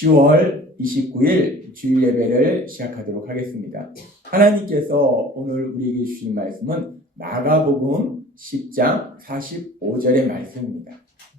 10월 29일 주일 예배를 시작하도록 하겠습니다. 하나님께서 오늘 우리에게 주신 말씀은 마가복음 10장 45절의 말씀입니다.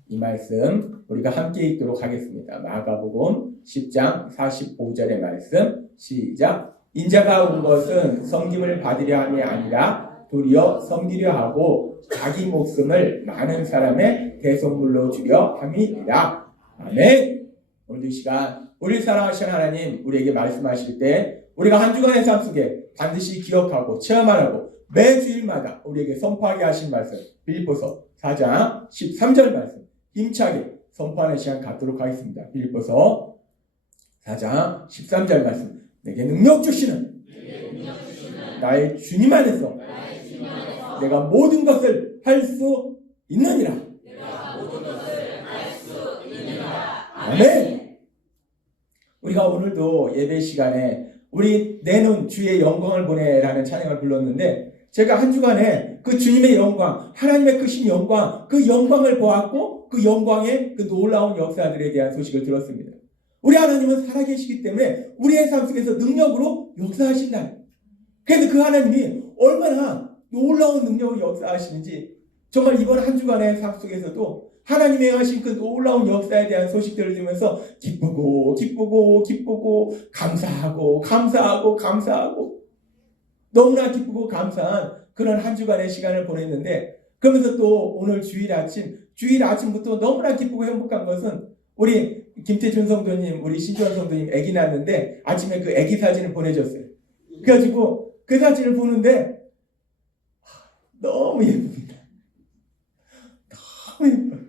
이 말씀 우리가 함께 읽도록 하겠습니다. 마가복음 10장 45절의 말씀 시작. 인자가 온 것은 섬김을 받으려 함이 아니라 도리어 섬기려 하고 자기 목숨을 많은 사람의 대속물로 주려 함이니라. 아멘. 오늘 이 시간 우리 사랑하시는 하나님 우리에게 말씀하실 때 우리가 한 주간의 삶 속에 반드시 기억하고 체험하라고 매주일마다 우리에게 선포하게 하신 말씀 빌립보서 4장 13절 말씀 힘차게 선포하는 시간 갖도록 하겠습니다. 빌립보서 4장 13절 말씀 내게 능력 주시는 나의 주님 안에서 내가 모든 것을 할 수 있느니라. 아멘. 우리가 오늘도 예배 시간에 우리 내눈 주의 영광을 보내라는 찬양을 불렀는데 제가 한 주간에 그 주님의 영광, 하나님의 크신 영광, 그 영광을 보았고 그 영광의 그 놀라운 역사들에 대한 소식을 들었습니다. 우리 하나님은 살아계시기 때문에 우리의 삶 속에서 능력으로 역사하신다. 그래서 그 하나님이 얼마나 놀라운 능력으로 역사하시는지 정말 이번 한 주간의 삶 속에서도 하나님이 하신 그 놀라운 역사에 대한 소식들을 들으면서 기쁘고 감사하고 너무나 기쁘고 감사한 그런 한 주간의 시간을 보냈는데 그러면서 또 오늘 주일 아침부터 너무나 기쁘고 행복한 것은 우리 김태준 성도님, 우리 신주환 성도님 아기 낳았는데 아침에 그 아기 사진을 보내줬어요. 그래가지고 그 사진을 보는데 너무 예쁩니다. 너무 예뻐요.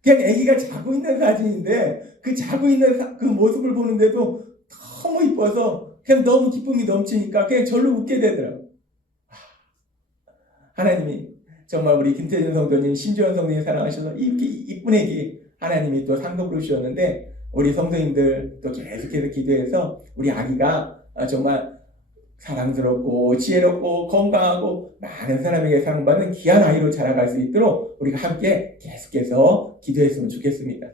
그냥 아기가 자고 있는 사진인데 그 자고 있는 그 모습을 보는데도 너무 이뻐서 그냥 너무 기쁨이 넘치니까 그냥 절로 웃게 되더라고요. 하나님이 정말 우리 김태준 성도님, 신주현 성도님 사랑하셔서 이렇게 이쁜 아기 하나님이 또 상급으로 주셨는데 우리 성도님들 또 계속해서 기도해서 우리 아기가 정말 사랑스럽고 지혜롭고 건강하고 많은 사람에게 사랑받는 귀한 아이로 자라갈 수 있도록 우리가 함께 계속해서 기도했으면 좋겠습니다.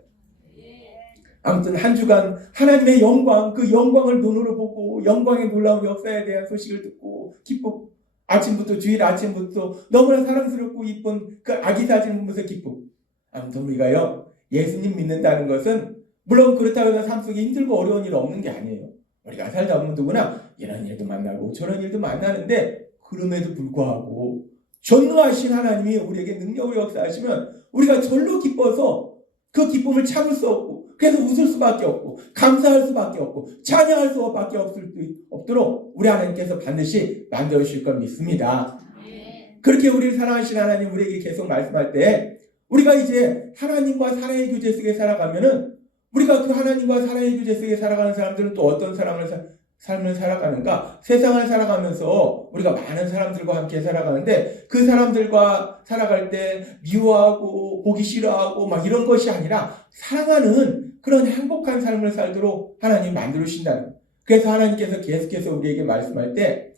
아무튼 한 주간 하나님의 영광, 그 영광을 눈으로 보고 영광의 놀라운 역사에 대한 소식을 듣고 기쁘고 주일 아침부터 너무나 사랑스럽고 이쁜 그 아기 사진을 보면서 기쁘고 아무튼 우리가요 예수님 믿는다는 것은 물론 그렇다고 해서 삶 속에 힘들고 어려운 일 없는 게 아니에요. 우리가 살다 보면 누구나 이런 일도 만나고 저런 일도 만나는데 그럼에도 불구하고 전능하신 하나님이 우리에게 능력을 역사하시면 우리가 절로 기뻐서 그 기쁨을 참을 수 없고 그래서 웃을 수밖에 없고 감사할 수밖에 없고 찬양할 수밖에 없도록 우리 하나님께서 반드시 만들어주실 걸 믿습니다. 그렇게 우리를 사랑하신 하나님 우리에게 계속 말씀할 때 우리가 이제 하나님과 사랑의 교제 속에 살아가면은 우리가 그 하나님과 사랑의 교제 속에 살아가는 사람들은 또 어떤 삶을 살아가는가? 세상을 살아가면서 우리가 많은 사람들과 함께 살아가는데 그 사람들과 살아갈 때 미워하고 보기 싫어하고 막 이런 것이 아니라 사랑하는 그런 행복한 삶을 살도록 하나님 만들어주신다는 거예요. 그래서 하나님께서 계속해서 우리에게 말씀할 때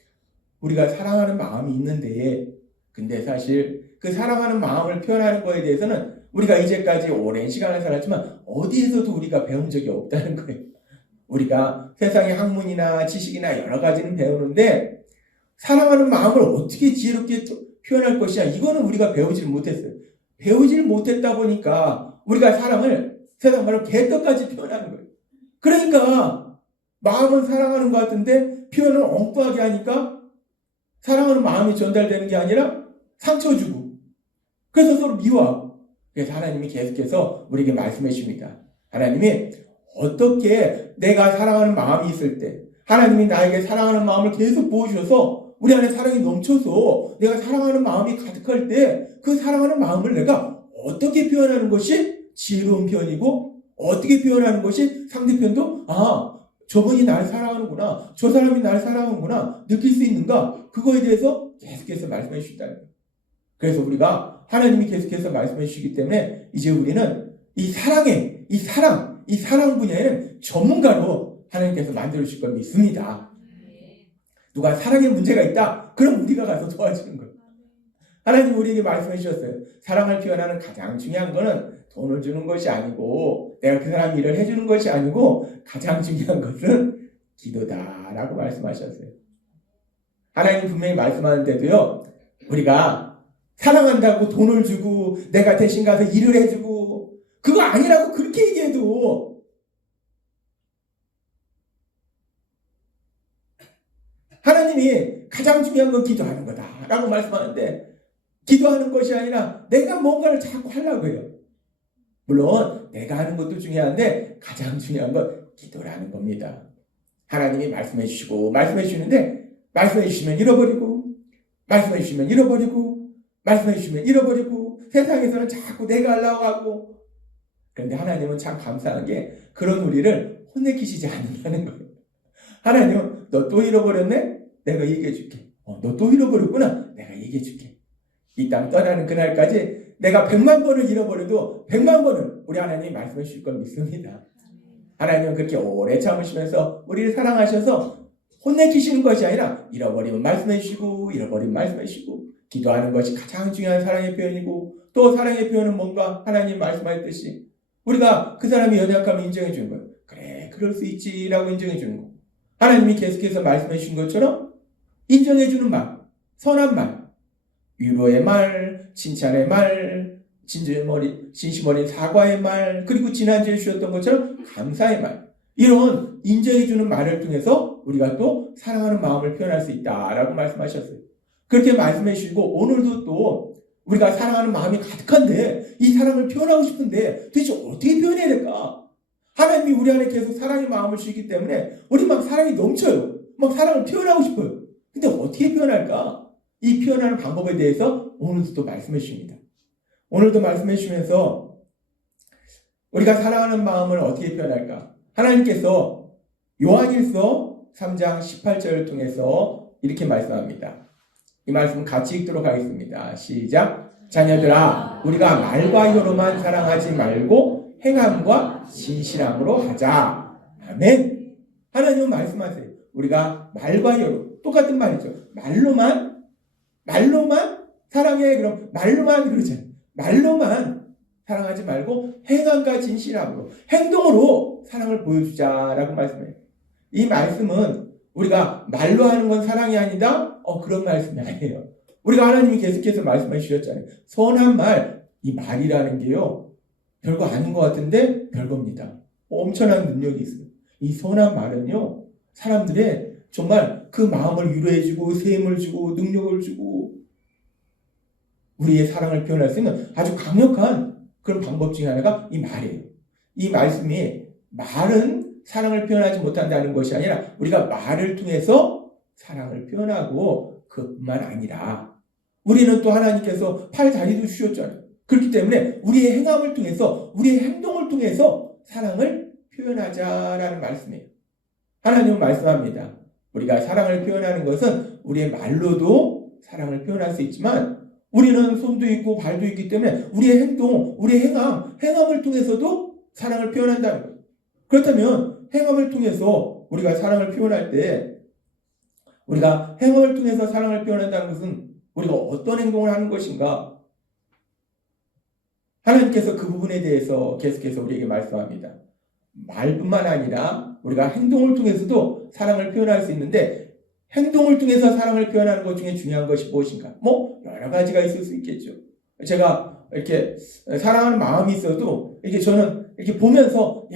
우리가 사랑하는 마음이 있는데 근데 사실 그 사랑하는 마음을 표현하는 거에 대해서는 우리가 이제까지 오랜 시간을 살았지만 어디에서도 우리가 배운 적이 없다는 거예요. 우리가 세상의 학문이나 지식이나 여러 가지는 배우는데 사랑하는 마음을 어떻게 지혜롭게 표현할 것이냐 이거는 우리가 배우질 못했어요. 배우질 못했다 보니까 우리가 사랑을 세상 말로 개떡같이 표현하는 거예요. 그러니까 마음은 사랑하는 것 같은데 표현을 엉뚱하게 하니까 사랑하는 마음이 전달되는 게 아니라 상처 주고 그래서 서로 미워하고 그래서 하나님이 계속해서 우리에게 말씀해 주십니다. 하나님이 어떻게 내가 사랑하는 마음이 있을 때 하나님이 나에게 사랑하는 마음을 계속 보여주셔서 우리 안에 사랑이 넘쳐서 내가 사랑하는 마음이 가득할 때 그 사랑하는 마음을 내가 어떻게 표현하는 것이 지혜로운 표현이고 어떻게 표현하는 것이 상대편도 저분이 나를 사랑하는구나 저 사람이 나를 사랑하는구나 느낄 수 있는가 그거에 대해서 계속해서 말씀해 주신다는 거예요. 그래서 우리가 하나님이 계속해서 말씀해 주시기 때문에 이제 우리는 이 사랑 분야에는 전문가로 하나님께서 만들어 주실 걸 믿습니다. 누가 사랑에 문제가 있다? 그럼 우리가 가서 도와주는 거예요. 하나님 우리에게 말씀해 주셨어요. 사랑을 표현하는 가장 중요한 거는 돈을 주는 것이 아니고 내가 그 사람 일을 해주는 것이 아니고 가장 중요한 것은 기도다라고 말씀하셨어요. 하나님 분명히 말씀하는데도요, 우리가 사랑한다고 돈을 주고 내가 대신 가서 일을 해주고 그거 아니라고 그렇게 얘기해도 하나님이 가장 중요한 건 기도하는 거다라고 말씀하는데, 기도하는 것이 아니라 내가 뭔가를 자꾸 하려고 해요. 물론 내가 하는 것도 중요한데 가장 중요한 건 기도라는 겁니다. 하나님이 말씀해 주시고 말씀해 주시는데 말씀해 주시면 잃어버리고 말씀해 주시면 잃어버리고 말씀해 주시면 잃어버리고 세상에서는 자꾸 내가 하려고 하고, 그런데 하나님은 참 감사한 게 그런 우리를 혼내키시지 않는다는 거예요. 하나님은 너 또 잃어버렸네? 내가 얘기해 줄게. 너 또 잃어버렸구나? 내가 얘기해 줄게. 이 땅 떠나는 그날까지 내가 100만 번을 잃어버려도 100만 번을 우리 하나님이 말씀해 주실 걸 믿습니다. 하나님은 그렇게 오래 참으시면서 우리를 사랑하셔서 혼내키시는 것이 아니라 잃어버리면 말씀해 주시고 잃어버리면 말씀해 주시고, 기도하는 것이 가장 중요한 사랑의 표현이고, 또 사랑의 표현은 뭔가 하나님 말씀하셨듯이 우리가 그 사람이 연약함을 인정해 주는 거예요. 그래, 그럴 수 있지라고 인정해 주는 거. 하나님이 계속해서 말씀해 주신 것처럼 인정해 주는 말, 선한 말, 위로의 말, 칭찬의 말, 진심 어린 사과의 말, 그리고 지난주에 주셨던 것처럼 감사의 말, 이런 인정해 주는 말을 통해서 우리가 또 사랑하는 마음을 표현할 수 있다라고 말씀하셨어요. 그렇게 말씀해 주시고, 오늘도 또 우리가 사랑하는 마음이 가득한데 이 사랑을 표현하고 싶은데 도대체 어떻게 표현해야 될까? 하나님이 우리 안에 계속 사랑의 마음을 주시기 때문에 우리 막 사랑이 넘쳐요. 막 사랑을 표현하고 싶어요. 근데 어떻게 표현할까? 이 표현하는 방법에 대해서 오늘도 또 말씀해 주십니다. 오늘도 말씀해 주시면서 우리가 사랑하는 마음을 어떻게 표현할까? 하나님께서 요한일서 3장 18절을 통해서 이렇게 말씀합니다. 이 말씀 같이 읽도록 하겠습니다. 시작. 자녀들아, 우리가 말과 혀로만 사랑하지 말고 행함과 진실함으로 하자. 아멘. 하나님은 말씀하세요. 우리가 말과 혀로, 똑같은 말이죠. 말로만 사랑해. 그럼 말로만 그러잖아요. 말로만 사랑하지 말고 행함과 진실함으로, 행동으로 사랑을 보여주자라고 말씀해요. 이 말씀은 우리가 말로 하는 건 사랑이 아니다? 그런 말씀이 아니에요. 우리가 하나님이 계속해서 말씀해 주셨잖아요. 선한 말, 이 말이라는 게요, 별거 아닌 것 같은데 별겁니다. 엄청난 능력이 있어요. 이 선한 말은요, 사람들의 정말 그 마음을 위로해주고 세임을 주고 능력을 주고 우리의 사랑을 표현할 수 있는 아주 강력한 그런 방법 중에 하나가 이 말이에요. 이 말씀이, 말은 사랑을 표현하지 못한다는 것이 아니라 우리가 말을 통해서 사랑을 표현하고, 그뿐만 아니라 우리는 또 하나님께서 팔, 다리도 주셨잖아요. 그렇기 때문에 우리의 행함을 통해서, 우리의 행동을 통해서 사랑을 표현하자라는 말씀이에요. 하나님은 말씀합니다. 우리가 사랑을 표현하는 것은 우리의 말로도 사랑을 표현할 수 있지만 우리는 손도 있고 발도 있기 때문에 우리의 행동, 우리의 행함을 통해서도 사랑을 표현한다는 거예요. 그렇다면 행함을 통해서 우리가 사랑을 표현할 때, 우리가 행함을 통해서 사랑을 표현한다는 것은 우리가 어떤 행동을 하는 것인가? 하나님께서 그 부분에 대해서 계속해서 우리에게 말씀합니다. 말뿐만 아니라 우리가 행동을 통해서도 사랑을 표현할 수 있는데, 행동을 통해서 사랑을 표현하는 것 중에 중요한 것이 무엇인가? 여러 가지가 있을 수 있겠죠. 제가 이렇게 사랑하는 마음이 있어도 이렇게 저는 이렇게 보면서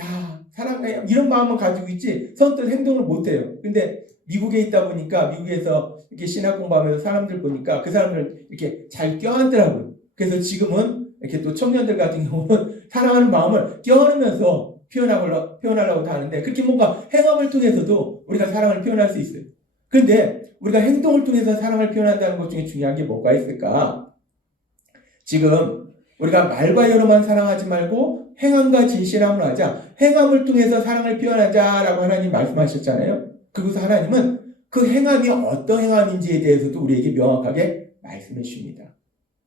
사랑해 이런 마음은 가지고 있지 선뜻 행동을 못해요. 근데 미국에 있다 보니까 미국에서 이렇게 신학 공부하면서 사람들 보니까 그 사람들 이렇게 잘 껴안더라고요. 그래서 지금은 이렇게 또 청년들 같은 경우는 사랑하는 마음을 껴안으면서 표현하려고 다 하는데, 그렇게 뭔가 행함을 통해서도 우리가 사랑을 표현할 수 있어요. 그런데 우리가 행동을 통해서 사랑을 표현한다는 것 중에 중요한 게 뭐가 있을까? 지금 우리가 말과 혀로만 사랑하지 말고 행함과 진실함으로 하자, 행함을 통해서 사랑을 표현하자라고 하나님 말씀하셨잖아요. 그래서 하나님은 그 행함이 어떤 행함인지에 대해서도 우리에게 명확하게 말씀해 주십니다.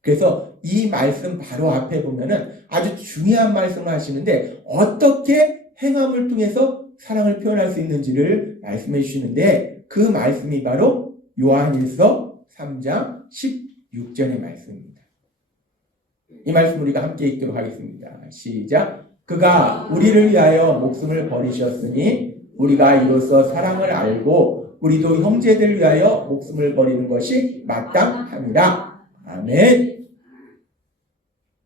그래서 이 말씀 바로 앞에 보면은 아주 중요한 말씀을 하시는데, 어떻게 행함을 통해서 사랑을 표현할 수 있는지를 말씀해 주시는데, 그 말씀이 바로 요한일서 3장 16절의 말씀입니다. 이 말씀 우리가 함께 읽도록 하겠습니다. 시작. 그가 우리를 위하여 목숨을 버리셨으니 우리가 이로써 사랑을 알고 우리도 형제들 위하여 목숨을 버리는 것이 마땅함이라. 아멘.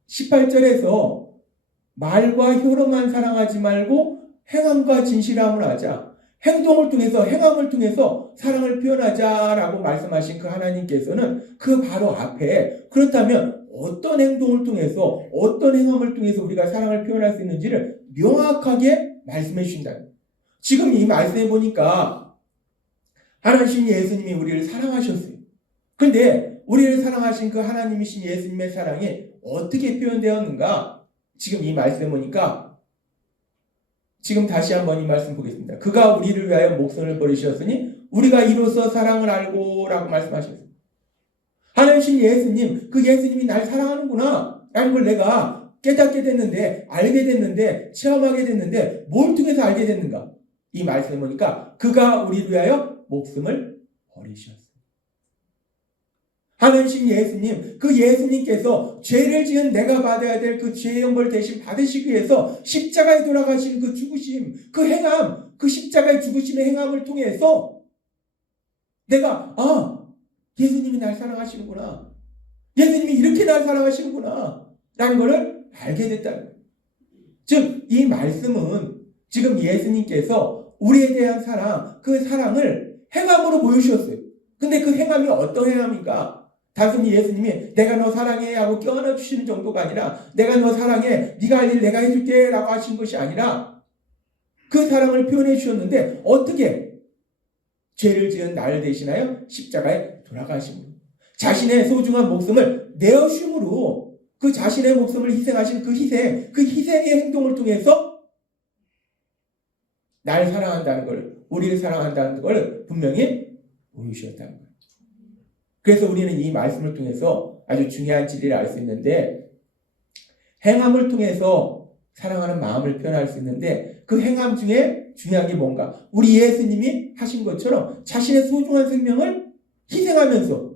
18절에서 말과 혀로만 사랑하지 말고 행함과 진실함을 하자. 행동을 통해서, 행함을 통해서 사랑을 표현하자라고 말씀하신 그 하나님께서는 그 바로 앞에 그렇다면 어떤 행동을 통해서, 어떤 행함을 통해서 우리가 사랑을 표현할 수 있는지를 명확하게 말씀해 주신다. 지금 이 말씀해 보니까 하나님 예수님이 우리를 사랑하셨어요. 그런데 우리를 사랑하신 그 하나님이신 예수님의 사랑이 어떻게 표현되었는가? 지금 이 말씀해 보니까 지금 다시 한번 이 말씀 보겠습니다. 그가 우리를 위하여 목숨을 버리셨으니 우리가 이로써 사랑을 알고 라고 말씀하셨어요. 하나님 예수님, 그 예수님이 날 사랑하는구나 라는 걸 내가 깨닫게 됐는데, 알게 됐는데, 체험하게 됐는데 뭘 통해서 알게 됐는가? 이 말씀해 보니까 그가 우리를 위하여 목숨을 버리셨어요. 하나님 예수님, 그 예수님께서 죄를 지은 내가 받아야 될 그 죄의 형벌 대신 받으시기 위해서 십자가에 돌아가신 그 죽으심, 그 행함, 그 십자가의 죽으심의 행함을 통해서 내가 예수님이 날 사랑하시는구나, 예수님이 이렇게 날 사랑하시는구나 라는 것을 알게 됐다는 거예요. 즉 이 말씀은 지금 예수님께서 우리에 대한 사랑, 그 사랑을 행함으로 보여주셨어요. 근데 그 행함이 어떤 행함인가? 단순히 예수님이 내가 너 사랑해 하고 껴안아 주시는 정도가 아니라 내가 너 사랑해, 네가 할 일 내가 해줄게 라고 하신 것이 아니라 그 사랑을 표현해 주셨는데 어떻게? 죄를 지은 나를 대신하여 십자가에 돌아가심으로, 자신의 소중한 목숨을 내어줌으로, 그 자신의 목숨을 희생하신 그 희생의 행동을 통해서 나를 사랑한다는 걸, 우리를 사랑한다는 걸 분명히 보여주셨다는 거예요. 그래서 우리는 이 말씀을 통해서 아주 중요한 진리를 알 수 있는데, 행함을 통해서 사랑하는 마음을 표현할 수 있는데 그 행함 중에 중요한 게 뭔가? 우리 예수님이 하신 것처럼 자신의 소중한 생명을 희생하면서,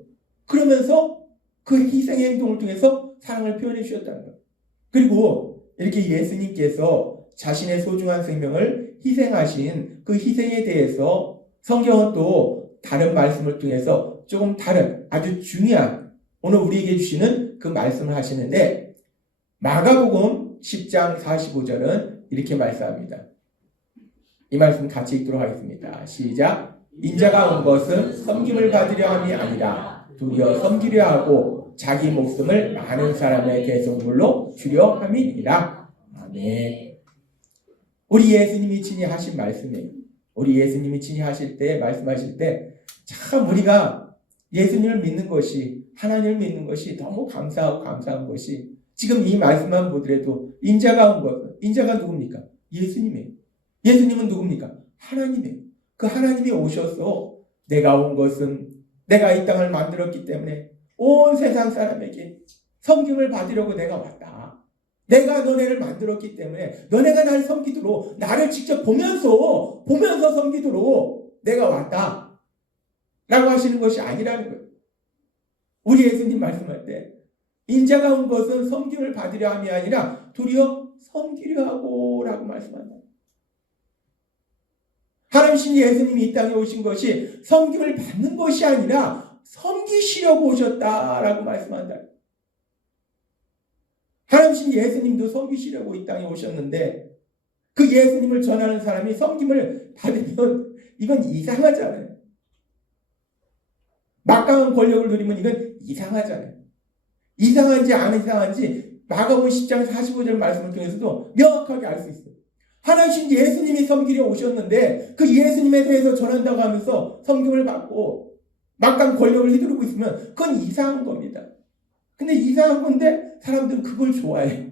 그러면서 그 희생의 행동을 통해서 사랑을 표현해 주셨다는 거예요. 그리고 이렇게 예수님께서 자신의 소중한 생명을 희생하신 그 희생에 대해서 성경은 또 다른 말씀을 통해서 조금 다른 아주 중요한 오늘 우리에게 주시는 그 말씀을 하시는데, 마가복음 10장 45절은 이렇게 말씀합니다. 이 말씀 같이 읽도록 하겠습니다. 시작. 인자가 온 것은 섬김을 받으려 함이 아니라 도리어 섬기려 하고 자기 목숨을 많은 사람의 대속물로 주려 함이니라. 아멘. 우리 예수님이 친히 하신 말씀이에요. 우리 예수님이 친히 하실 때, 말씀하실 때 참 우리가 예수님을 믿는 것이, 하나님을 믿는 것이 너무 감사하고 감사한 것이, 지금 이 말씀만 보더라도 인자가 온 것, 인자가 누굽니까? 예수님이에요. 예수님은 누굽니까? 하나님이에요. 그 하나님이 오셔서 내가 온 것은, 내가 이 땅을 만들었기 때문에 온 세상 사람에게 섬김을 받으려고 내가 왔다. 내가 너네를 만들었기 때문에 너네가 날 섬기도록, 나를 직접 보면서 섬기도록 내가 왔다 라고 하시는 것이 아니라는 거예요. 우리 예수님 말씀할 때 인자가 온 것은 섬김을 받으려 함이 아니라 도리어 섬기려 하고 라고 말씀한다. 하나님 예수님이 이 땅에 오신 것이 섬김을 받는 것이 아니라 섬기시려고 오셨다라고 말씀한다. 하나님 예수님도 섬기시려고 이 땅에 오셨는데 그 예수님을 전하는 사람이 섬김을 받으면 이건 이상하잖아요. 막강한 권력을 누리면 이건 이상하잖아요. 이상한지 안 이상한지 마가복음 10장 45절 말씀을 통해서도 명확하게 알 수 있어요. 하나님 예수님이 섬기려 오셨는데 그 예수님에 대해서 전한다고 하면서 섬김을 받고 막강 권력을 휘두르고 있으면 그건 이상한 겁니다. 근데 이상한 건데 사람들은 그걸 좋아해요.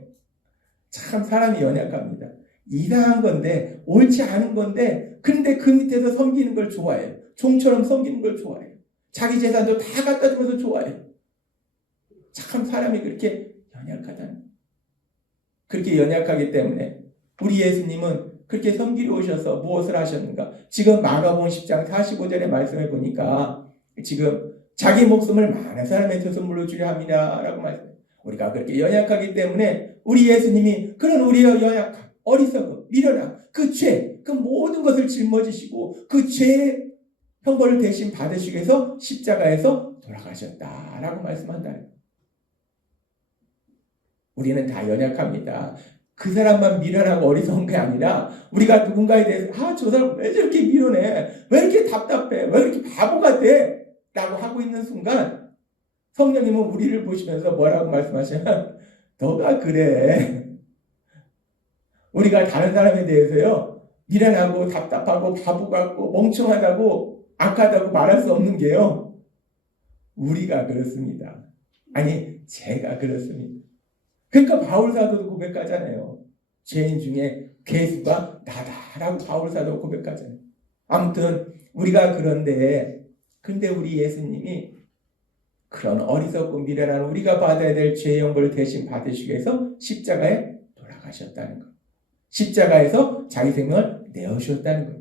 참 사람이 연약합니다. 이상한 건데, 옳지 않은 건데, 근데 그 밑에서 섬기는 걸 좋아해요. 종처럼 섬기는 걸 좋아해요. 자기 재산도 다 갖다 주면서 좋아해요. 참 사람이 그렇게 연약하다는, 그렇게 연약하기 때문에 우리 예수님은 그렇게 섬기러 오셔서 무엇을 하셨는가? 지금 마가복음 10장 45절의 말씀을 보니까 지금 자기 목숨을 많은 사람의 대속물로 주려 합니다 라고 말씀해요. 우리가 그렇게 연약하기 때문에 우리 예수님이 그런 우리의 연약함, 어리석음, 미련함, 그 죄, 그 모든 것을 짊어지시고 그 죄의 형벌을 대신 받으시기 위해서 십자가에서 돌아가셨다라고 말씀한다는 거예요. 우리는 다 연약합니다. 그 사람만 미련하고 어리석은 게 아니라 우리가 누군가에 대해서 저 사람 왜 저렇게 미련해? 왜 이렇게 답답해? 왜 이렇게 바보 같아? 라고 하고 있는 순간 성령님은 우리를 보시면서 뭐라고 말씀하시냐면 너가 그래. 우리가 다른 사람에 대해서요 미련하고 답답하고 바보 같고 멍청하다고 악하다고 말할 수 없는 게요 우리가 그렇습니다. 아니 제가 그렇습니다. 그러니까 바울 사도도 고백하잖아요. 죄인 중에 괴수가 나다라고 바울 사도가 고백하잖아요. 아무튼 우리가 근데 우리 예수님이 그런 어리석고 미련한 우리가 받아야 될 죄의 형벌을 대신 받으시기 위해서 십자가에 돌아가셨다는 거예요. 십자가에서 자기 생명을 내어주셨다는 거예요.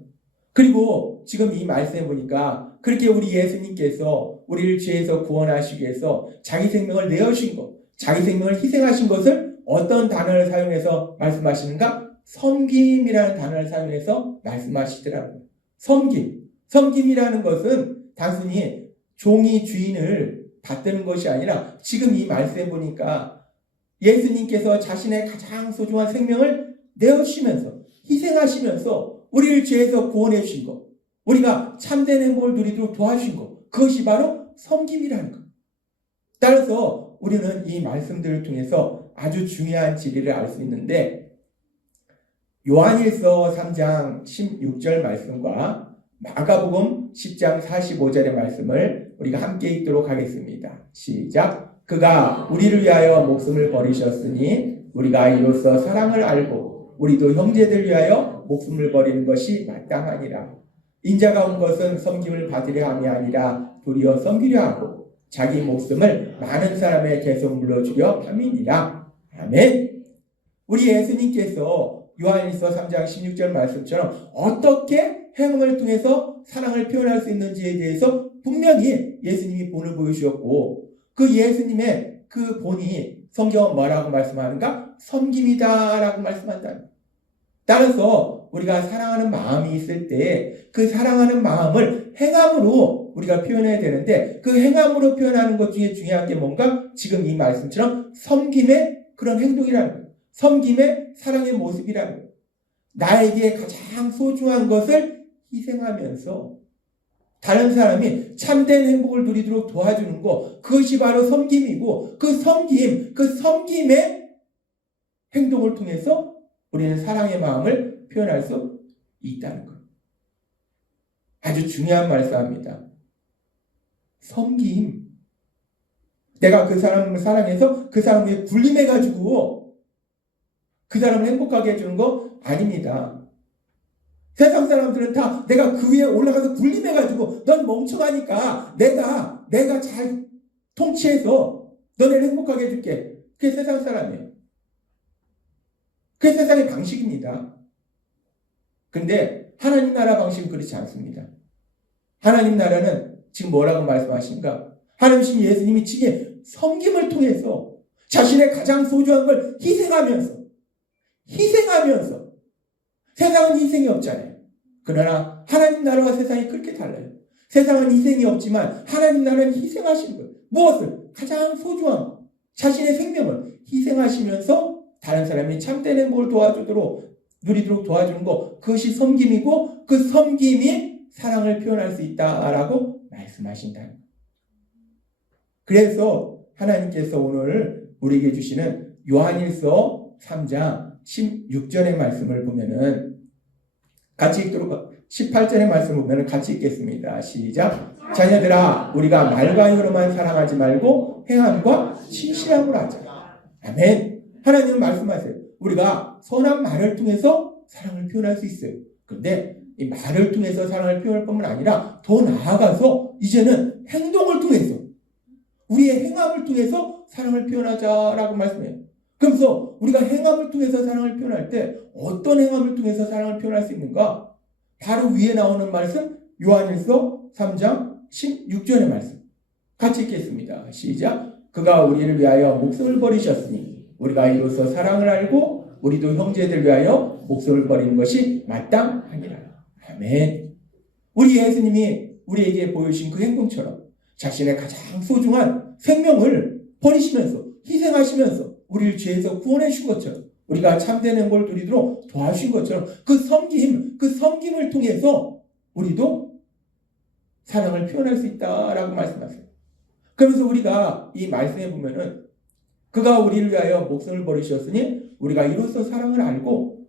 그리고 지금 이 말씀에 보니까 그렇게 우리 예수님께서 우리를 죄에서 구원하시기 위해서 자기 생명을 내어주신 것, 자기 생명을 희생하신 것을 어떤 단어를 사용해서 말씀하시는가? 섬김이라는 단어를 사용해서 말씀하시더라고요. 섬김이라는 것은 단순히 종이 주인을 받드는 것이 아니라 지금 이 말씀에 보니까 예수님께서 자신의 가장 소중한 생명을 내어주시면서 희생하시면서 우리를 죄에서 구원해 주신 것, 우리가 참된 행복을 누리도록 도와주신 것, 그것이 바로 섬김이라는 것. 따라서 우리는 이 말씀들을 통해서 아주 중요한 진리를 알 수 있는데 요한일서 3장 16절 말씀과 마가복음 10장 45절의 말씀을 우리가 함께 읽도록 하겠습니다. 시작. 그가 우리를 위하여 목숨을 버리셨으니 우리가 이로써 사랑을 알고 우리도 형제들 위하여 목숨을 버리는 것이 마땅하니라. 인자가 온 것은 섬김을 받으려 함이 아니라 도리어 섬기려 하고 자기 목숨을 많은 사람의 계속 물려주려 함이니라. 아멘. 우리 예수님께서 요한일서 3장 16절 말씀처럼 어떻게 행함을 통해서 사랑을 표현할 수 있는지에 대해서 분명히 예수님이 본을 보여주셨고 그 예수님의 그 본이 성경은 뭐라고 말씀하는가? 섬김이다라고 말씀한다. 따라서 우리가 사랑하는 마음이 있을 때 그 사랑하는 마음을 행함으로 우리가 표현해야 되는데 그 행함으로 표현하는 것 중에 중요한 게 뭔가? 지금 이 말씀처럼 섬김의 그런 행동이라는 거예요. 섬김의 사랑의 모습이라는 거예요. 나에게 가장 소중한 것을 희생하면서 다른 사람이 참된 행복을 누리도록 도와주는 것, 그것이 바로 섬김이고 그 섬김의 행동을 통해서 우리는 사랑의 마음을 표현할 수 있다는 것. 아주 중요한 말씀입니다. 섬김. 내가 그 사람을 사랑해서 그 사람을 군림해가지고 그 사람을 행복하게 해주는 거 아닙니다. 세상 사람들은 다 내가 그 위에 올라가서 군림해가지고 넌 멍청하니까 내가 잘 통치해서 너네를 행복하게 해줄게. 그게 세상 사람이에요. 그게 세상의 방식입니다. 근데 하나님 나라 방식은 그렇지 않습니다. 하나님 나라는 지금 뭐라고 말씀하십니까? 하나님 예수님이 지금 섬김을 통해서 자신의 가장 소중한 걸 희생하면서 세상은 희생이 없잖아요. 그러나 하나님 나라와 세상이 그렇게 달라요. 세상은 희생이 없지만 하나님 나라는 희생하시는 거예요. 무엇을? 가장 소중한 자신의 생명을 희생하시면서 다른 사람이 참된 행복을 누리도록 도와주는 것, 그것이 섬김이고 그 섬김이 사랑을 표현할 수 있다라고 말씀하신다는 거예요. 그래서 하나님께서 오늘 우리에게 주시는 요한일서 3장 16절의 말씀을 보면은 같이 읽도록 18절의 말씀을 보면은 같이 읽겠습니다. 시작. 자녀들아 우리가 말과 혀로만 사랑하지 말고 행함과 신실함으로 하자. 아멘. 하나님은 말씀하세요. 우리가 선한 말을 통해서 사랑을 표현할 수 있어요. 그런데 이 말을 통해서 사랑을 표현할 뿐만 아니라 더 나아가서 이제는 행동을 통해서 우리의 행함을 통해서 사랑을 표현하자라고 말씀해요. 그래서 우리가 행함을 통해서 사랑을 표현할 때 어떤 행함을 통해서 사랑을 표현할 수 있는가? 바로 위에 나오는 말씀 요한일서 3장 16절의 말씀 같이 읽겠습니다. 시작. 그가 우리를 위하여 목숨을 버리셨으니 우리가 이로써 사랑을 알고 우리도 형제들 위하여 목숨을 버리는 것이 마땅하니라. 아멘. 우리 예수님이 우리에게 보여주신 그 행동처럼 자신의 가장 소중한 생명을 버리시면서 희생하시면서 우리를 죄에서 구원해 주신 것처럼 우리가 참된 행복을 누리도록 도와주신 것처럼 그 섬김을 통해서 우리도 사랑을 표현할 수 있다라고 말씀하세요. 그러면서 우리가 이 말씀에 보면은 그가 우리를 위하여 목숨을 버리셨으니 우리가 이로써 사랑을 알고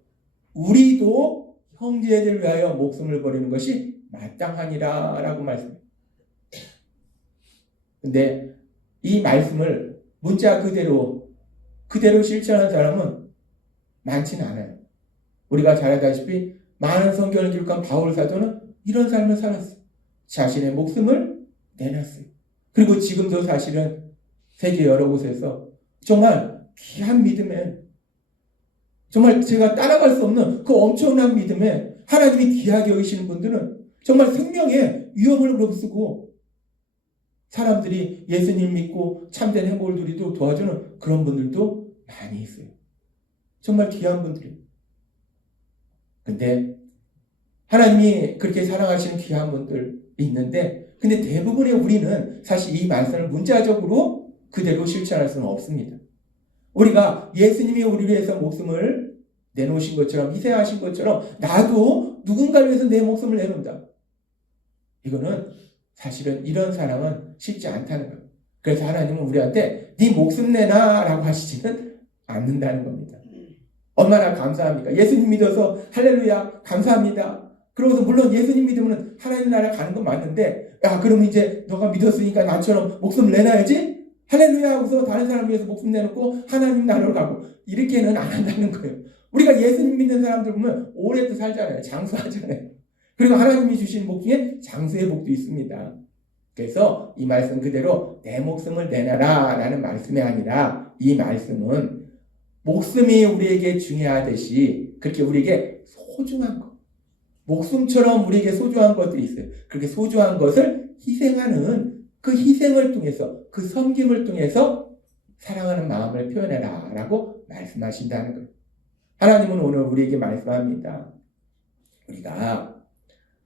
우리도 형제들 위하여 목숨을 버리는 것이 마땅하니라 라고 말씀해요. 근데 이 말씀을 문자 그대로 실천하는 사람은 많지는 않아요. 우리가 잘 알다시피 많은 성경을 기록한 바울 사도는 이런 삶을 살았어요. 자신의 목숨을 내놨어요. 그리고 지금도 사실은 세계 여러 곳에서 정말 귀한 믿음에 정말 제가 따라갈 수 없는 그 엄청난 믿음에 하나님이 귀하게 여기시는 분들은 정말 생명의 위험을 무릅쓰고 사람들이 예수님 믿고 참된 행복을 누리도록 도와주는 그런 분들도 많이 있어요. 정말 귀한 분들이에요. 근데 하나님이 그렇게 사랑하시는 귀한 분들이 있는데 근데 대부분의 우리는 사실 이 말씀을 문자적으로 그대로 실천할 수는 없습니다. 우리가 예수님이 우리를 위해서 목숨을 내놓으신 것처럼 희생하신 것처럼 나도 누군가를 위해서 내 목숨을 내놓는다. 이거는 사실은 이런 사랑은 쉽지 않다는 거예요. 그래서 하나님은 우리한테 네 목숨 내놔 라고 하시지는 않는다는 겁니다. 얼마나 감사합니까? 예수님 믿어서 할렐루야 감사합니다. 그러고서 물론 예수님 믿으면 하나님 나라 가는 건 맞는데 야 그럼 이제 너가 믿었으니까 나처럼 목숨을 내놔야지 할렐루야 하고서 다른 사람 위해서 목숨 내놓고 하나님 나라로 가고 이렇게는 안 한다는 거예요. 우리가 예수님 믿는 사람들 보면 오래도 살잖아요. 장수하잖아요. 그리고 하나님이 주신 복 중에 장수의 복도 있습니다. 그래서 이 말씀 그대로 내 목숨을 내놔라 라는 말씀이 아니라 이 말씀은 목숨이 우리에게 중요하듯이 그렇게 우리에게 소중한 것 목숨처럼 우리에게 소중한 것들이 있어요. 그렇게 소중한 것을 희생하는 그 희생을 통해서 그 섬김을 통해서 사랑하는 마음을 표현해라 라고 말씀하신다는 거예요. 하나님은 오늘 우리에게 말씀합니다. 우리가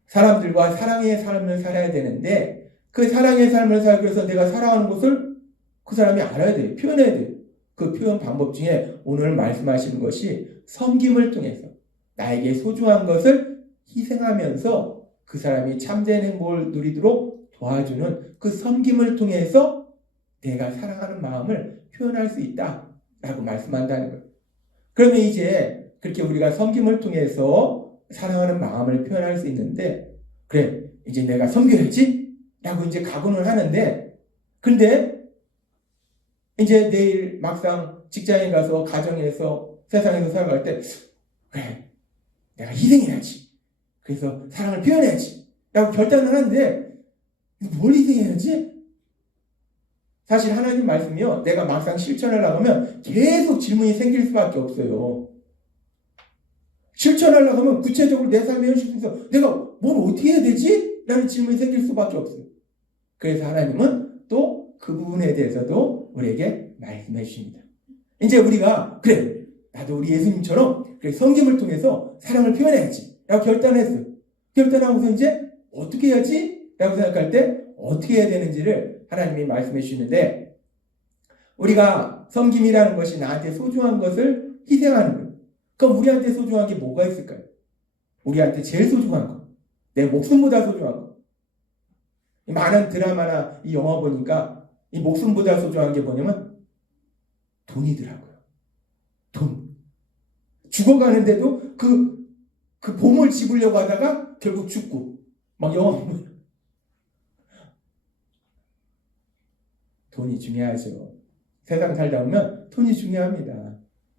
사람들과 사랑의 삶을 살아야 되는데 그 사랑의 삶을 살기 위해서 내가 사랑하는 것을 그 사람이 알아야 돼요. 표현해야 돼요. 그 표현 방법 중에 오늘 말씀하시는 것이 섬김을 통해서 나에게 소중한 것을 희생하면서 그 사람이 참된 행복을 누리도록 도와주는 그 섬김을 통해서 내가 사랑하는 마음을 표현할 수 있다라고 말씀한다는 거예요. 그러면 이제 그렇게 우리가 섬김을 통해서 사랑하는 마음을 표현할 수 있는데 그래 이제 내가 섬겨야지 라고 이제 각오는 하는데 근데 이제 내일 막상 직장에 가서 가정에서 세상에서 살아갈 때 그래 내가 희생해야지 그래서 사랑을 표현해야지 라고 결단을 하는데 뭘 희생해야지? 사실 하나님 말씀이요 내가 막상 실천하려고 하면 계속 질문이 생길 수밖에 없어요. 실천하려고 하면 구체적으로 내 삶의 현실에서 내가 뭘 어떻게 해야 되지? 라는 질문이 생길 수밖에 없어요. 그래서 하나님은 또 그 부분에 대해서도 우리에게 말씀해 주십니다. 이제 우리가 그래 나도 우리 예수님처럼 그래, 성김을 통해서 사랑을 표현해야지 라고 결단했어요. 결단하고서 이제 어떻게 해야지? 라고 생각할 때 어떻게 해야 되는지를 하나님이 말씀해 주시는데 우리가 섬김이라는 것이 나한테 소중한 것을 희생하는 거예요. 그럼 우리한테 소중한 게 뭐가 있을까요? 우리한테 제일 소중한 거. 내 목숨보다 소중한 거. 많은 드라마나 이 영화 보니까 이 목숨보다 소중한 게 뭐냐면 돈이더라고요. 돈. 죽어가는데도 그 보물 집으려고 하다가 결국 죽고 막 영화 보면 돈이 중요하죠. 세상 살다 보면 돈이 중요합니다.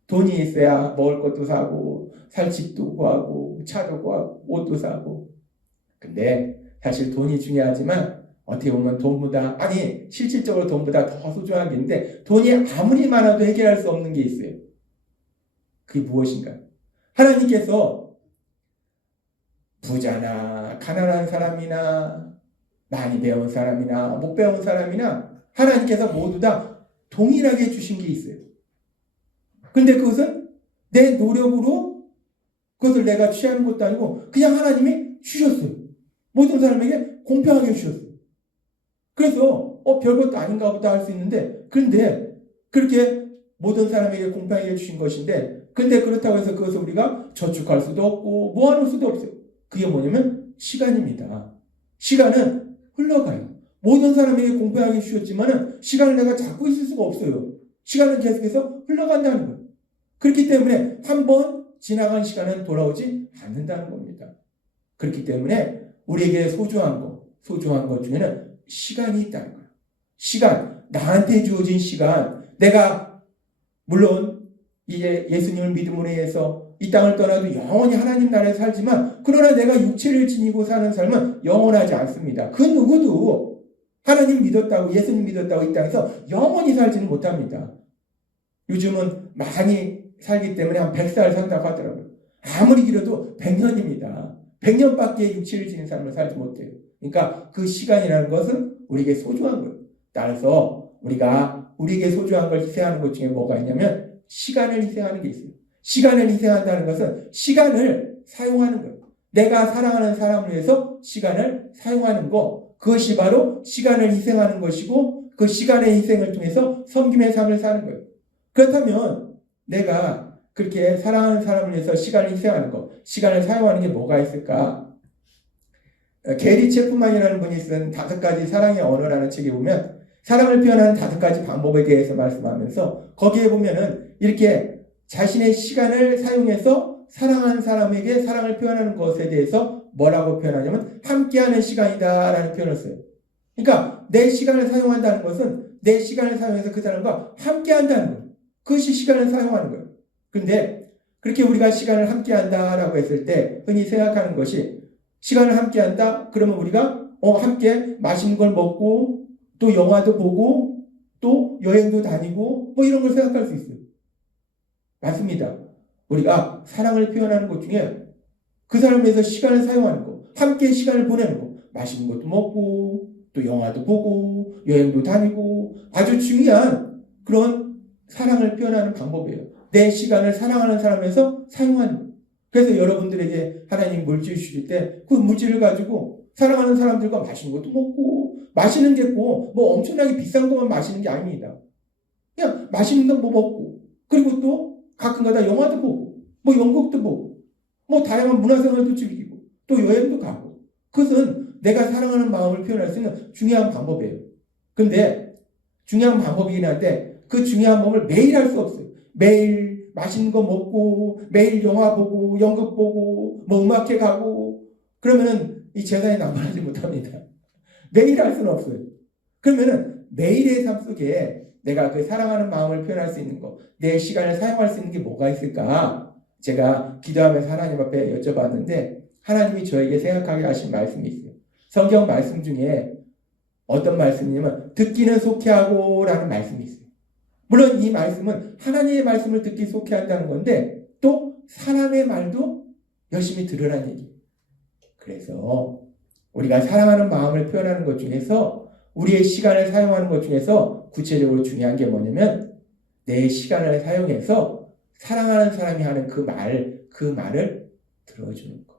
돈이 있어야 먹을 것도 사고 살 집도 구하고 차도 구하고 옷도 사고 근데 사실 돈이 중요하지만 어떻게 보면 돈보다 아니 실질적으로 돈보다 더 소중한 게 있는데 돈이 아무리 많아도 해결할 수 없는 게 있어요. 그게 무엇인가? 하나님께서 부자나 가난한 사람이나 많이 배운 사람이나 못 배운 사람이나 하나님께서 모두 다 동일하게 주신 게 있어요. 근데 그것은 내 노력으로 그것을 내가 취하는 것도 아니고 그냥 하나님이 주셨어요. 모든 사람에게 공평하게 주셨어요. 그래서 별것도 아닌가 보다 할 수 있는데, 그런데 그렇게 모든 사람에게 공평하게 주신 것인데, 근데 그렇다고 해서 그것을 우리가 저축할 수도 없고 모아놓을 수도 없어요. 그게 뭐냐면 시간입니다. 시간은 흘러가요. 모든 사람에게 공평하게 주셨지만은 시간을 내가 잡고 있을 수가 없어요. 시간은 계속해서 흘러간다는 거예요. 그렇기 때문에 한 번 지나간 시간은 돌아오지 않는다는 겁니다. 그렇기 때문에 우리에게 소중한 것 중에는 시간이 있다는 거예요. 시간, 나한테 주어진 시간, 내가 물론 이제 예수님을 믿음으로 해서 이 땅을 떠나도 영원히 하나님 나라에 살지만, 그러나 내가 육체를 지니고 사는 삶은 영원하지 않습니다. 그 누구도 하나님 믿었다고, 예수님 믿었다고 이 땅에서 영원히 살지는 못합니다. 요즘은 많이 살기 때문에 한 100살 산다고 하더라고요. 아무리 길어도 100년입니다. 100년밖에 육체를 지닌 삶을 살지 못해요. 그러니까 그 시간이라는 것은 우리에게 소중한 거예요. 따라서 우리가 우리에게 소중한 걸 희생하는 것 중에 뭐가 있냐면 시간을 희생하는 게 있어요. 시간을 희생한다는 것은 시간을 사용하는 거예요. 내가 사랑하는 사람을 위해서 시간을 사용하는 것, 그것이 바로 시간을 희생하는 것이고, 그 시간의 희생을 통해서 섬김의 삶을 사는 거예요. 그렇다면 내가 그렇게 사랑하는 사람을 위해서 시간을 희생하는 것, 시간을 사용하는 게 뭐가 있을까? 게리 체프만이라는 분이 쓴 5가지 사랑의 언어라는 책에 보면 사랑을 표현하는 5가지 방법에 대해서 말씀하면서 거기에 보면은 이렇게 자신의 시간을 사용해서 사랑하는 사람에게 사랑을 표현하는 것에 대해서 뭐라고 표현하냐면 함께하는 시간이다라는 표현을 써요. 그러니까 내 시간을 사용한다는 것은 내 시간을 사용해서 그 사람과 함께한다는 거예요. 그것이 시간을 사용하는 거예요. 근데 그렇게 우리가 시간을 함께한다라고 했을 때 흔히 생각하는 것이, 시간을 함께한다? 그러면 우리가 함께 맛있는 걸 먹고 또 영화도 보고 또 여행도 다니고 뭐 이런 걸 생각할 수 있어요. 맞습니다. 우리가 사랑을 표현하는 것 중에 그 사람을 위해서 시간을 사용하는 거, 함께 시간을 보내는 거, 맛있는 것도 먹고 또 영화도 보고 여행도 다니고, 아주 중요한 그런 사랑을 표현하는 방법이에요. 내 시간을 사랑하는 사람에서 사용하는 거. 그래서 여러분들에게 하나님 물질 주실 때 그 물질을 가지고 사랑하는 사람들과 맛있는 것도 먹고, 맛있는 게 뭐 엄청나게 비싼 것만 마시는 게 아닙니다. 그냥 맛있는 거 뭐 먹고, 그리고 또 가끔가다 영화도 보고 뭐 연극도 보고 뭐 다양한 문화생활도 즐기고 또 여행도 가고, 그것은 내가 사랑하는 마음을 표현할 수 있는 중요한 방법이에요. 근데 중요한 방법이긴 한데 그 중요한 방법을 매일 할 수 없어요. 매일 맛있는 거 먹고 매일 영화 보고 연극 보고 뭐 음악회 가고 그러면은 이 재산이 남발하지 못합니다. 매일 할 수는 없어요. 그러면은 매일의 삶 속에 내가 그 사랑하는 마음을 표현할 수 있는 거, 내 시간을 사용할 수 있는 게 뭐가 있을까? 제가 기도하면서 하나님 앞에 여쭤봤는데 하나님이 저에게 생각하게 하신 말씀이 있어요. 성경 말씀 중에 어떤 말씀이냐면 듣기는 속해하고 라는 말씀이 있어요. 물론 이 말씀은 하나님의 말씀을 듣기 속해한다는 건데 또 사람의 말도 열심히 들으라는 얘기예요. 그래서 우리가 사랑하는 마음을 표현하는 것 중에서 우리의 시간을 사용하는 것 중에서 구체적으로 중요한 게 뭐냐면 내 시간을 사용해서 사랑하는 사람이 하는 그 말을 들어주는 것.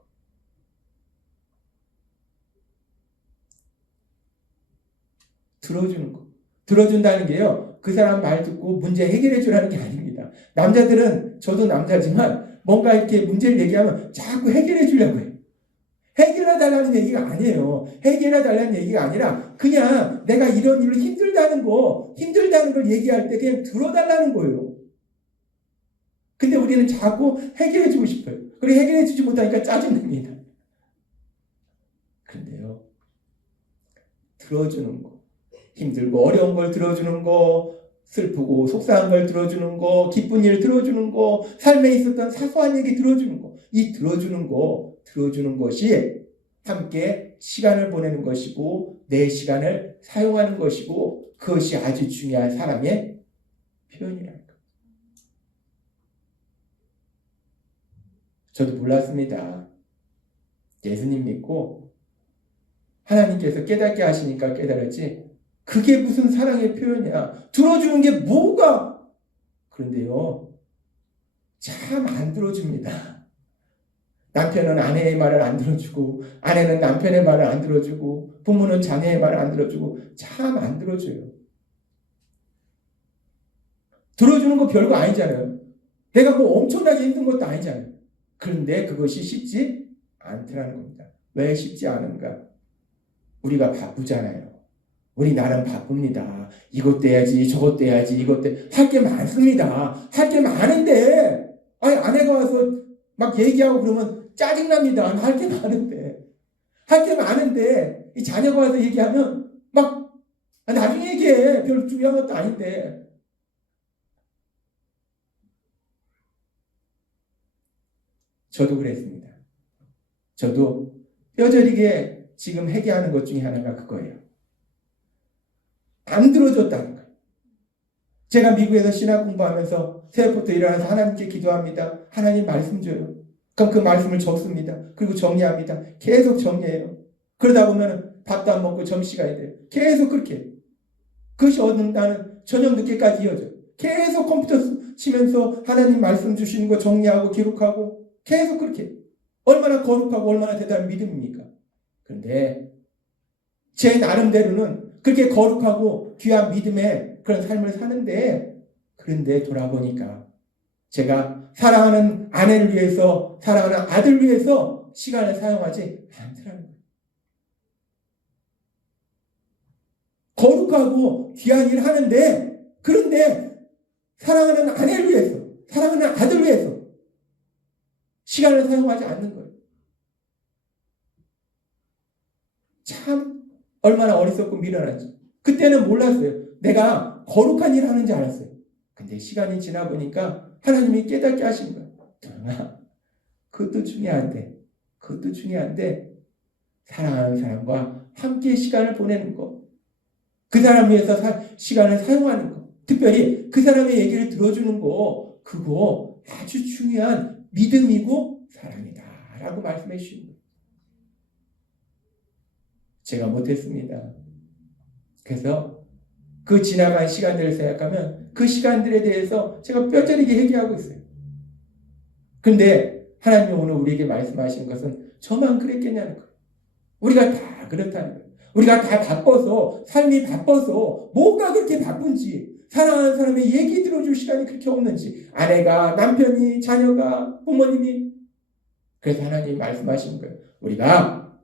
들어주는 것. 들어준다는 게요, 그 사람 말 듣고 문제 해결해 주라는 게 아닙니다. 남자들은, 저도 남자지만 뭔가 이렇게 문제를 얘기하면 자꾸 해결해 주려고 해요. 해결해 달라는 얘기가 아니에요. 해결해 달라는 얘기가 아니라 그냥 내가 이런 일로 힘들다는 걸 얘기할 때 그냥 들어달라는 거예요. 근데 우리는 자꾸 해결해 주고 싶어요. 그리고 해결해 주지 못하니까 짜증납니다. 근데요, 들어주는 거, 힘들고 어려운 걸 들어주는 거, 슬프고 속상한 걸 들어주는 거, 기쁜 일 들어주는 거, 삶에 있었던 사소한 얘기 들어주는 거, 이 들어주는 것이 함께 시간을 보내는 것이고 내 시간을 사용하는 것이고, 그것이 아주 중요한 사랑의 표현이라는 것. 저도 몰랐습니다. 예수님 믿고 하나님께서 깨닫게 하시니까 깨달았지, 그게 무슨 사랑의 표현이야? 들어주는 게 뭐가? 그런데요, 참 안 들어줍니다. 남편은 아내의 말을 안 들어주고, 아내는 남편의 말을 안 들어주고, 부모는 자녀의 말을 안 들어주고, 참 안 들어줘요. 들어주는 거 별거 아니잖아요. 내가 뭐 엄청나게 힘든 것도 아니잖아요. 그런데 그것이 쉽지 않더라는 겁니다. 왜 쉽지 않은가? 우리가 바쁘잖아요. 우리 나름 바쁩니다. 이것도 해야지, 저것도 해야지, 할 게 많습니다. 할 게 많은데, 아니, 아내가 와서 막 얘기하고 그러면 짜증납니다. 할 게 많은데. 할 게 많은데, 이 자녀가 와서 얘기하면 막, 나중에 얘기해. 별로 중요한 것도 아닌데. 저도 그랬습니다. 저도 뼈저리게 지금 회개하는 것 중에 하나가 그거예요. 안 들어줬다는 거예요. 제가 미국에서 신학 공부하면서 새벽부터 일어나서 하나님께 기도합니다. 하나님 말씀 줘요. 그럼 그 말씀을 적습니다. 그리고 정리합니다. 계속 정리해요. 그러다 보면 밥도 안 먹고 점심시간이 돼요. 계속 그렇게 해요. 그것이 어느 날은 저녁 늦게까지 이어져요. 계속 컴퓨터 치면서 하나님 말씀 주시는 거 정리하고 기록하고 계속 그렇게 해요. 얼마나 거룩하고 얼마나 대단한 믿음입니까? 그런데 제 나름대로는 그렇게 거룩하고 귀한 믿음의 그런 삶을 사는데, 그런데 돌아보니까 제가 사랑하는 아내를 위해서, 사랑하는 아들을 위해서 시간을 사용하지 않더라는 거예요. 거룩하고 귀한 일을 하는데, 그런데 사랑하는 아내를 위해서, 사랑하는 아들을 위해서 시간을 사용하지 않는 거예요. 참 얼마나 어리석고 미련한지. 그때는 몰랐어요. 내가 거룩한 일을 하는지 알았어요. 근데 시간이 지나 보니까 하나님이 깨닫게 하신 거예요. 그것도 중요한데 사랑하는 사람과 함께 시간을 보내는 것, 그 사람 위해서 시간을 사용하는 것, 특별히 그 사람의 얘기를 들어주는 거, 그거 아주 중요한 믿음이고 사랑이다 라고 말씀해 주신 거예요. 제가 못했습니다. 그래서 그 지나간 시간들을 생각하면 그 시간들에 대해서 제가 뼈저리게 회개하고 있어요. 그런데 하나님이 오늘 우리에게 말씀하신 것은 저만 그랬겠냐는 거예요. 우리가 다 그렇다는 거예요. 우리가 다 바빠서, 삶이 바빠서 뭐가 그렇게 바쁜지, 사랑하는 사람의 얘기 들어줄 시간이 그렇게 없는지, 아내가, 남편이, 자녀가, 부모님이. 그래서 하나님이 말씀하신 거예요. 우리가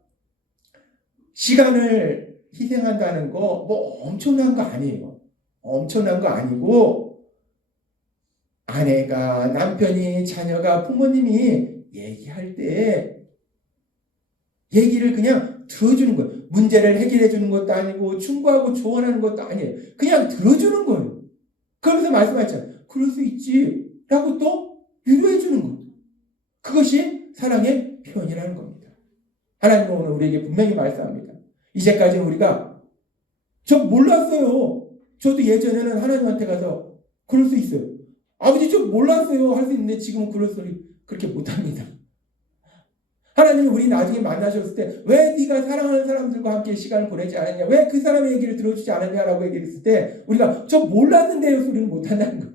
시간을 희생한다는 거 뭐 엄청난 거 아니에요. 엄청난 거 아니고, 아내가, 남편이, 자녀가, 부모님이 얘기할 때 얘기를 그냥 들어주는 거예요. 문제를 해결해 주는 것도 아니고 충고하고 조언하는 것도 아니에요. 그냥 들어주는 거예요. 그러면서 말씀하셨잖아요. 그럴 수 있지 라고 또 위로해 주는 거예요. 그것이 사랑의 표현이라는 겁니다. 하나님은 오늘 우리에게 분명히 말씀합니다. 이제까지 우리가 저 몰랐어요. 저도 예전에는 하나님한테 가서 그럴 수 있어요. 아버지 저 몰랐어요 할 수 있는데 지금은 그럴 소리 그렇게 못합니다. 하나님이 우리 나중에 만나셨을 때 왜 네가 사랑하는 사람들과 함께 시간을 보내지 않았냐, 왜 그 사람의 얘기를 들어주지 않았냐라고 얘기했을 때 우리가 저 몰랐는데요 소리는 못한다는 거예요.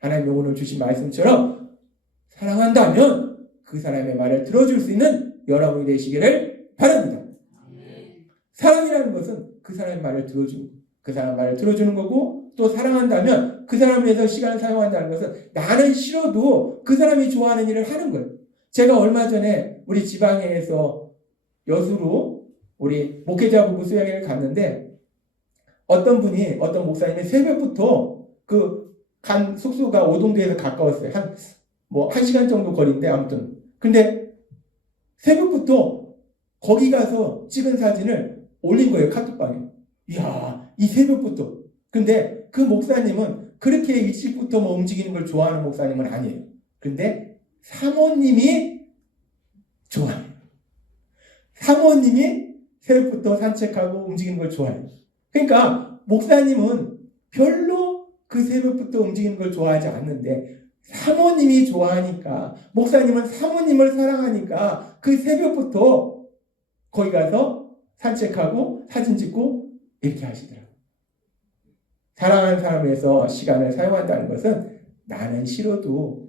하나님이 오늘 주신 말씀처럼 사랑한다면 그 사람의 말을 들어줄 수 있는 여러분이 되시기를 바랍니다. 사랑이라는 것은 그 사람의 말을 들어주는 거예요. 그 사람 말을 들어주는 거고, 또 사랑한다면 그 사람을 위해서 시간을 사용한다는 것은 나는 싫어도 그 사람이 좋아하는 일을 하는 거예요. 제가 얼마 전에 우리 지방에서 여수로 우리 목회자 부부 수양회를 갔는데, 어떤 목사님이 새벽부터 간 숙소가 오동도에서 가까웠어요. 한 시간 정도 거리인데, 아무튼. 근데 새벽부터 거기 가서 찍은 사진을 올린 거예요, 카톡방에. 이야, 이 새벽부터. 근데 그 목사님은 그렇게 일찍부터 움직이는 걸 좋아하는 목사님은 아니에요. 근데 사모님이 좋아해요. 사모님이 새벽부터 산책하고 움직이는 걸 좋아해요. 그러니까 목사님은 별로 그 새벽부터 움직이는 걸 좋아하지 않는데, 사모님이 좋아하니까, 목사님은 사모님을 사랑하니까 그 새벽부터 거기 가서 산책하고 사진 찍고 이렇게 하시더라고요. 사랑하는 사람을 위해서 시간을 사용한다는 것은 나는 싫어도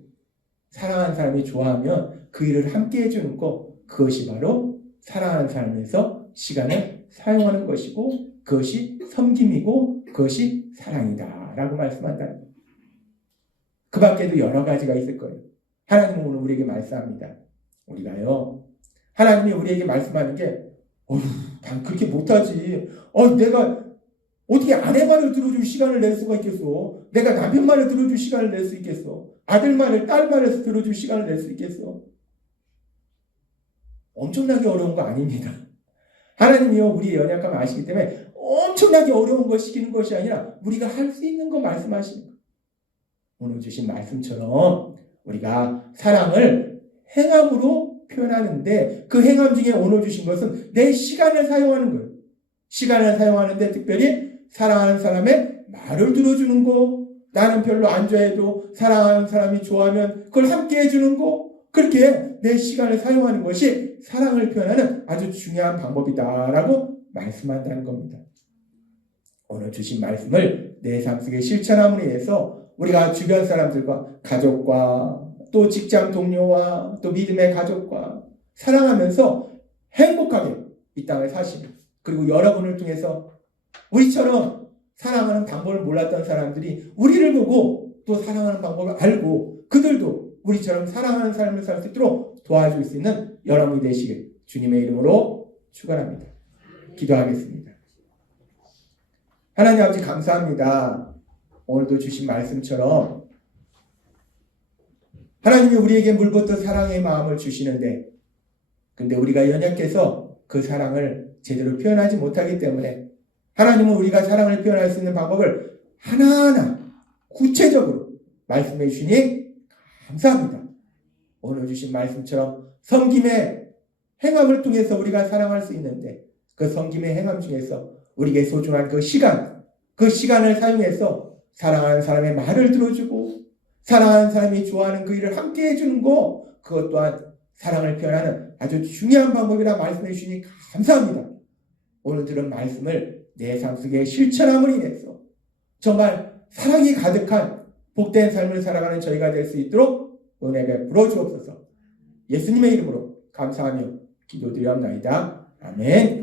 사랑하는 사람이 좋아하면 그 일을 함께 해주는 것, 그것이 바로 사랑하는 사람을 위해서 시간을 사용하는 것이고 그것이 섬김이고 그것이 사랑이다 라고 말씀한다는 거예요. 그 밖에도 여러 가지가 있을 거예요. 하나님은 오늘 우리에게 말씀합니다. 우리가요, 하나님이 우리에게 말씀하는 게 난 그렇게 못하지. 내가 어떻게 아내 말을 들어줄 시간을 낼 수가 있겠어? 내가 남편 말을 들어줄 시간을 낼 수 있겠어? 아들 말을, 딸 말을 들어줄 시간을 낼 수 있겠어? 엄청나게 어려운 거 아닙니다. 하나님이요, 우리의 연약함을 아시기 때문에 엄청나게 어려운 걸 시키는 것이 아니라 우리가 할 수 있는 거 말씀하시는 거예요. 오늘 주신 말씀처럼 우리가 사랑을 행함으로 표현하는데 그 행함 중에 오늘 주신 것은 내 시간을 사용하는 거예요. 시간을 사용하는데 특별히 사랑하는 사람의 말을 들어주는 거, 나는 별로 안 좋아해도 사랑하는 사람이 좋아하면 그걸 함께 해주는 거, 그렇게 내 시간을 사용하는 것이 사랑을 표현하는 아주 중요한 방법이다라고 말씀한다는 겁니다. 오늘 주신 말씀을 내 삶 속에 실천함으로 해서 우리가 주변 사람들과 가족과 또 직장 동료와 또 믿음의 가족과 사랑하면서 행복하게 이 땅을 사시는, 그리고 여러분을 통해서 우리처럼 사랑하는 방법을 몰랐던 사람들이 우리를 보고 또 사랑하는 방법을 알고 그들도 우리처럼 사랑하는 삶을 살 수 있도록 도와줄 수 있는 여러분이 되시길 주님의 이름으로 축원합니다. 기도하겠습니다. 하나님 아버지 감사합니다. 오늘도 주신 말씀처럼 하나님이 우리에게 물부터 사랑의 마음을 주시는데 근데 우리가 연약해서 그 사랑을 제대로 표현하지 못하기 때문에 하나님은 우리가 사랑을 표현할 수 있는 방법을 하나하나 구체적으로 말씀해 주시니 감사합니다. 오늘 주신 말씀처럼 섬김의 행함을 통해서 우리가 사랑할 수 있는데 그 섬김의 행함 중에서 우리에게 소중한 그 시간을 사용해서 사랑하는 사람의 말을 들어주고 사랑하는 사람이 좋아하는 그 일을 함께 해주는 거, 그것 또한 사랑을 표현하는 아주 중요한 방법이라 말씀해 주시니 감사합니다. 오늘 들은 말씀을 내 삶 속에 실천함으로 인해서 정말 사랑이 가득한 복된 삶을 살아가는 저희가 될 수 있도록 은혜 베풀어 주옵소서. 예수님의 이름으로 감사하며 기도드리옵나이다. 아멘.